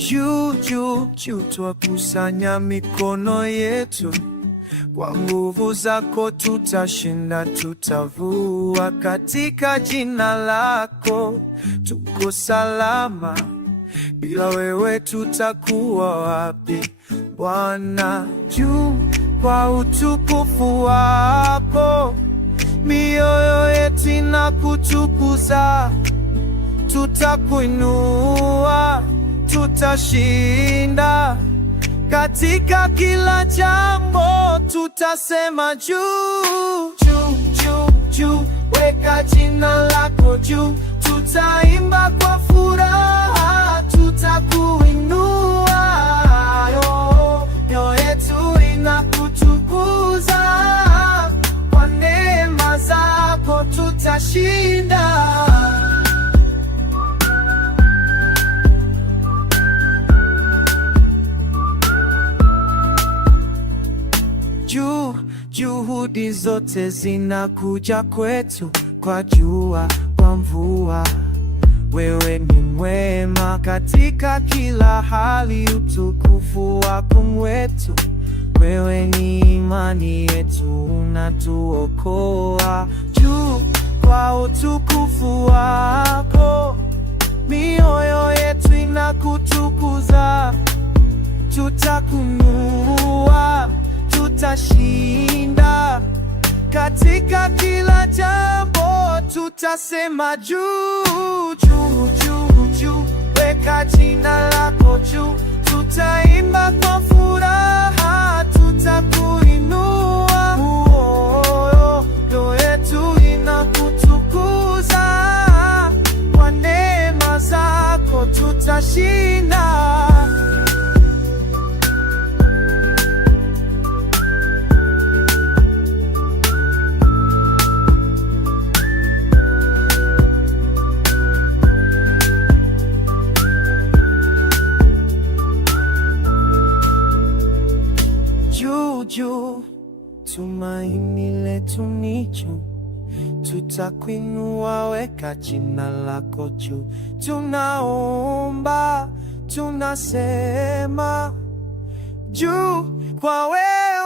Juu, juu, juu, twakusanya mikono yetu, kwa nguvu zako tutashinda, tutavua katika jina lako. Tuko salama, bila wewe tutakuwa wapi Bwana? Juu kwa utukufu wako, mioyo yetu inakutukuza. Tutakuinua, tutashinda katika kila jambo. Tutasema juu, juu, juu, juu, weka jina lako juu. Tutaimba kwa furaha, tutakuinua. Mioyo yetu inakutukuza, kwa neema zako tutashinda. Juhudi zote zinakuja kwetu, kwa jua, kwa mvua. Wewe ni mwema katika kila hali, utukufu wako wetu. Wewe ni imani yetu, unatuokoa. Juu kwa utukufu wako, mioyo yetu inakutukuza. Tutakuinua, tutashinda katika kila jambo. Tutasema juu, juu, juu, juu, weka jina lako juu. Tutaimba kwa furaha, tutakuinua. Mioyo yetu inakutukuza, kwa neema zako tutashinda. Juu, tumaini letu ni juu. Tutakuinua, weka jina lako juu. Tunaomba, tunasema juu kwa wewe.